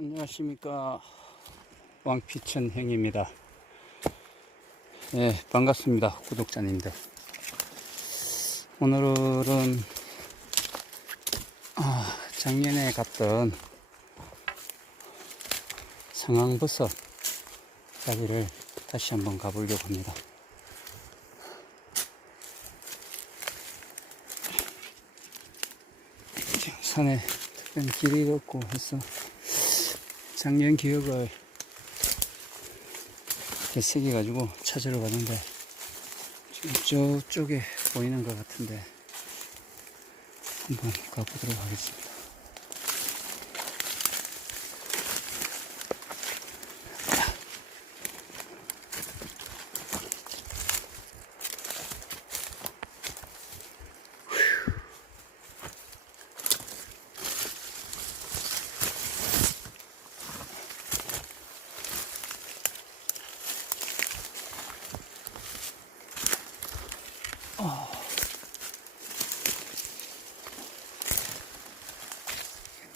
안녕하십니까, 왕피천 형입니다. 네, 반갑습니다, 구독자님들. 오늘은 작년에 갔던 상황버섯 가지를 다시 한번 가보려고 합니다. 산에 특별한 길이 없고 해서 작년 기억을 되새겨가지고 찾으러 가는데 지금 저쪽에 보이는 것 같은데 한번 가보도록 하겠습니다.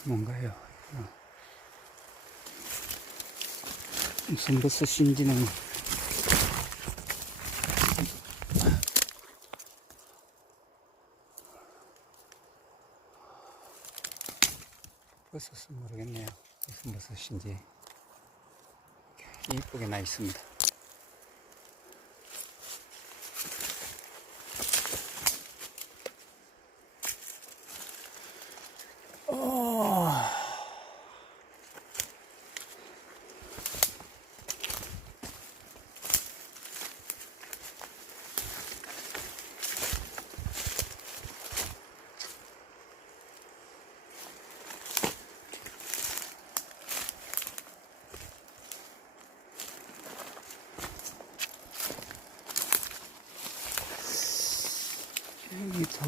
뭔가요? 무슨 버섯인지는 버섯은 모르겠네요. 무슨 버섯인지. 이쁘게 나 있습니다. 여기도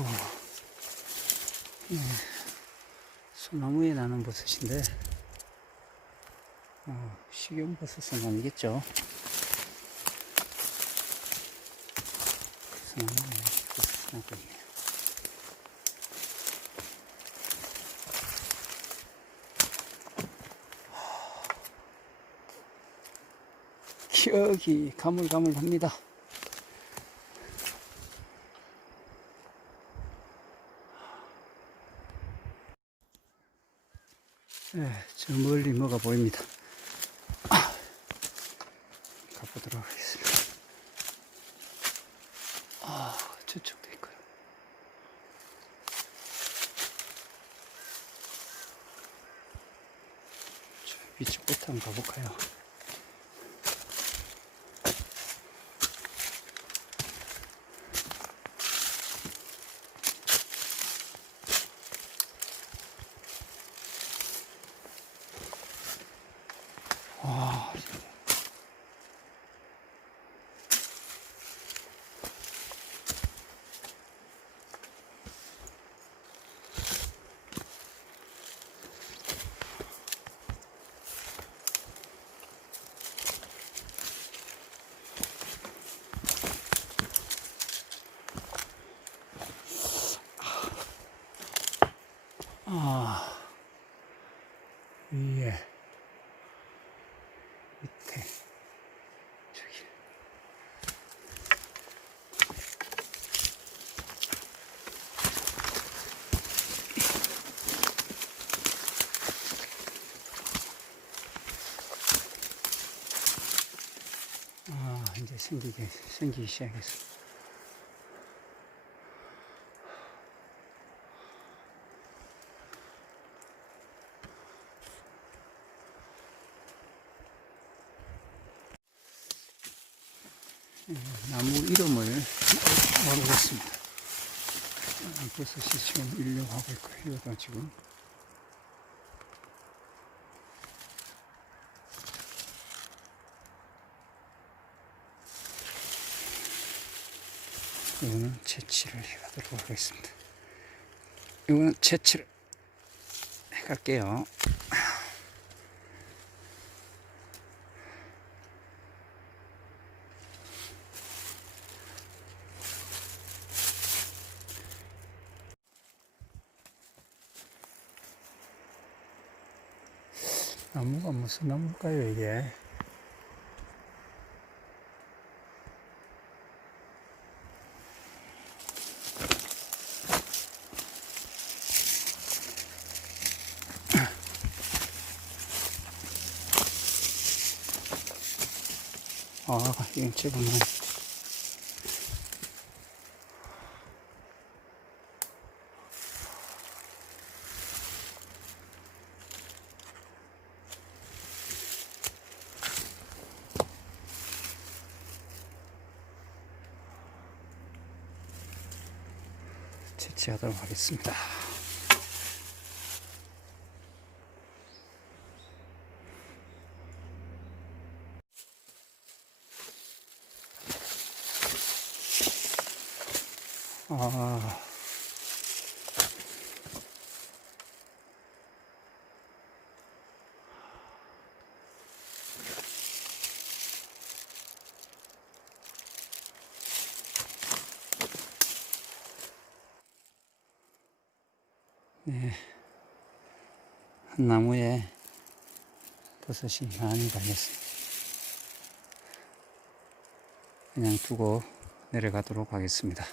소나무에 나는 버섯인데 식용버섯은 아니겠죠. 소나무에 버섯은 아니겠네요. 기억이 가물가물합니다. 네, 저 멀리 뭐가 보입니다. 가보도록 하겠습니다. 저쪽도 있고요. 저 위쪽부터 한번 가볼까요? 위에 밑에 저기 이제 생기기 시작했어. 나무 이름을 모르겠습니다. 버섯이 지금 일려하고 있고, 이거도 지금. 이거는 채취를 해가도록 하겠습니다. 이거는 채취를 해갈게요. 나무가 무슨 나무일까요, 이게? 아, 이건 지금 채취하도록 하겠습니다. 아, 네, 한 나무에 버섯이 많이 달렸습니다. 그냥 두고 내려가도록 하겠습니다.